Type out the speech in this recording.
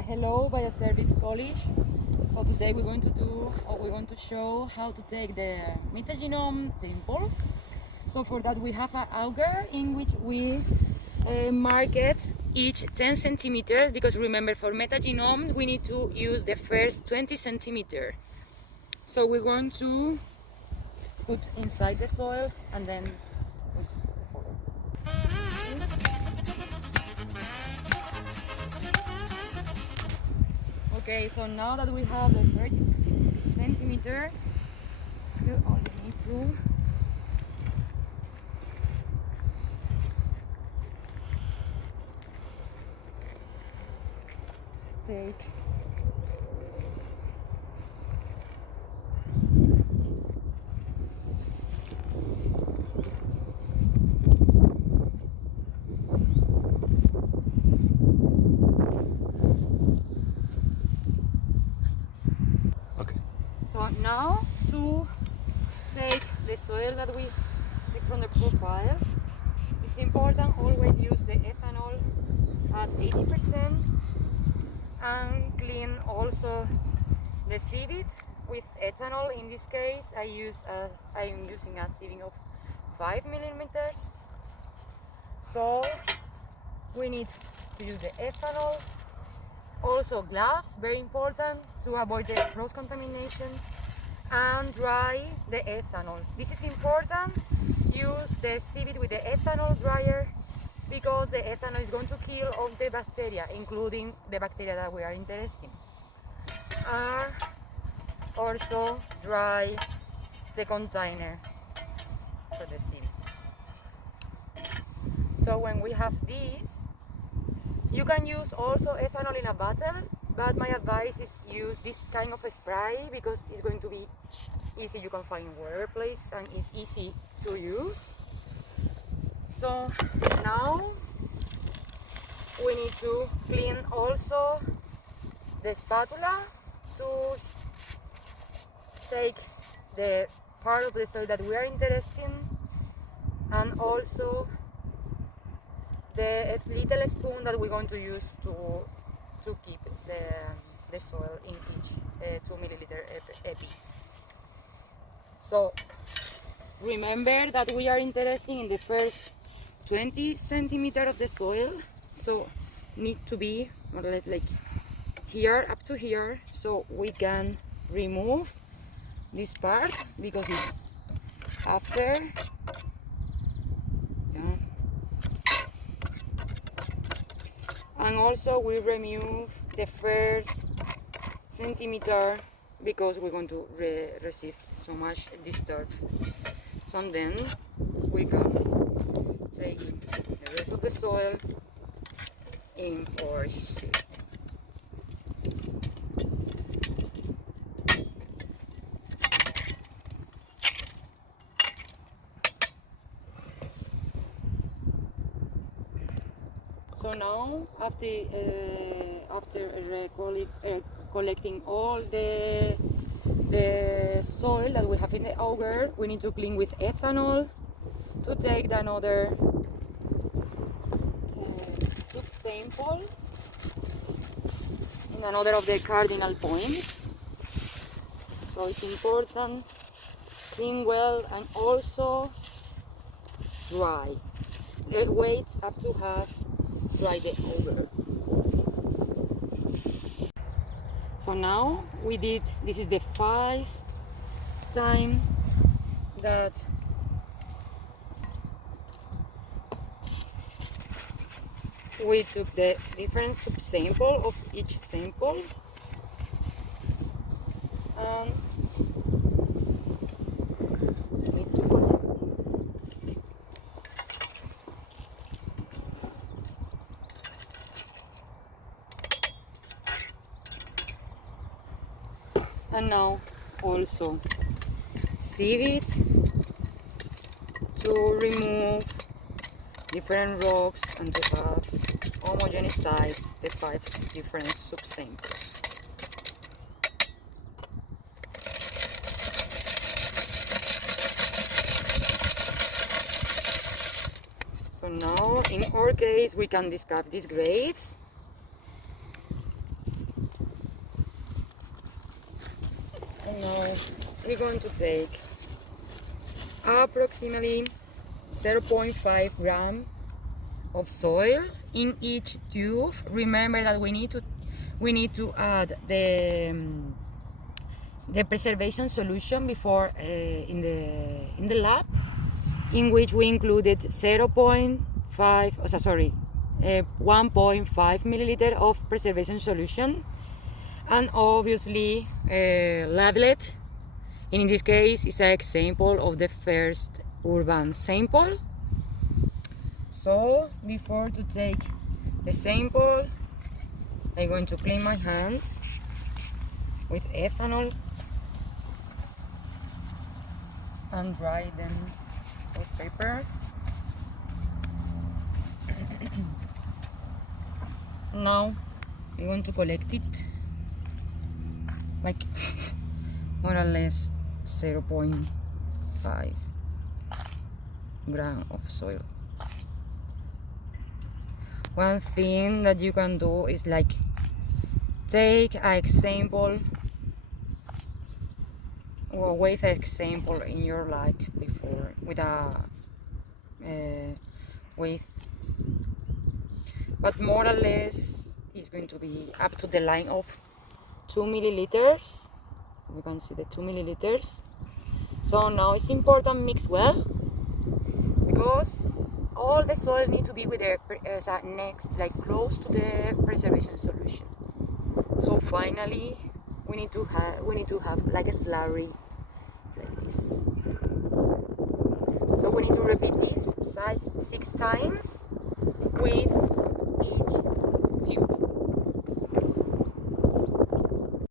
Hello, BIOservicES College. So today we're going to show how to take the metagenome samples. So for that we have an auger in which we mark it each 10 centimeters, because remember, for metagenome we need to use the first 20 centimeters. So we're going to put inside the soil and then we follow. Okay, so now that we have the 30 centimeters, you only need to take So now to take the soil that we take from the profile, it's important always use the ethanol at 80% and clean also the sieve with ethanol. In this case I'm using a sieving of 5 millimeters. So we need to use the ethanol. Also gloves, very important to avoid the cross contamination, and dry the ethanol. This is important. Use the sieve with the ethanol dryer because the ethanol is going to kill all the bacteria, including the bacteria that we are interested in. And also dry the container for the sieve. So when we have this, you can use also ethanol in a bottle, but my advice is use this kind of a spray because it's going to be easy. You can find in whatever place and it's easy to use. So now we need to clean also the spatula to take the part of the soil that we are interested in, and also the little spoon that we're going to use to keep the soil in each 2 milliliter epi. So remember that we are interested in the first 20 centimeters of the soil, so need to be more or less like here up to here, so we can remove this part because it's after. And also we remove the first centimeter because we're going to receive so much disturb. So then we can take the rest of the soil in our sheet. So now, after collecting all the soil that we have in the auger, we need to clean with ethanol to take another sample in another of the cardinal points. So it's important, clean well and also dry. Wait up to half. Dry the auger. So now we did, this is the 5th time that we took the different subsample of each sample, and we need to collect. And now also sieve it to remove different rocks and to have homogeneize the 5 different subsamples. So now in our case we can discard these grapes And now we're going to take approximately 0.5 gram of soil in each tube. Remember that we need to add the preservation solution before in the lab, in which we included 1.5 milliliter of preservation solution, and obviously lablet. In this case, is an example of the first urban sample. So before to take the sample, I'm going to clean my hands with ethanol and dry them with paper. Now I'm going to collect it like more or less 0.5 gram of soil. One thing that you can do is like take an example, or with an example in your like before with a but more or less it's going to be up to the line of 2 milliliters. You can see the 2 milliliters. So now it's important mix well, because all the soil need to be with the next, like close to the preservation solution. So finally we need to have like a slurry like this. So we need to repeat this 6 times with each tube.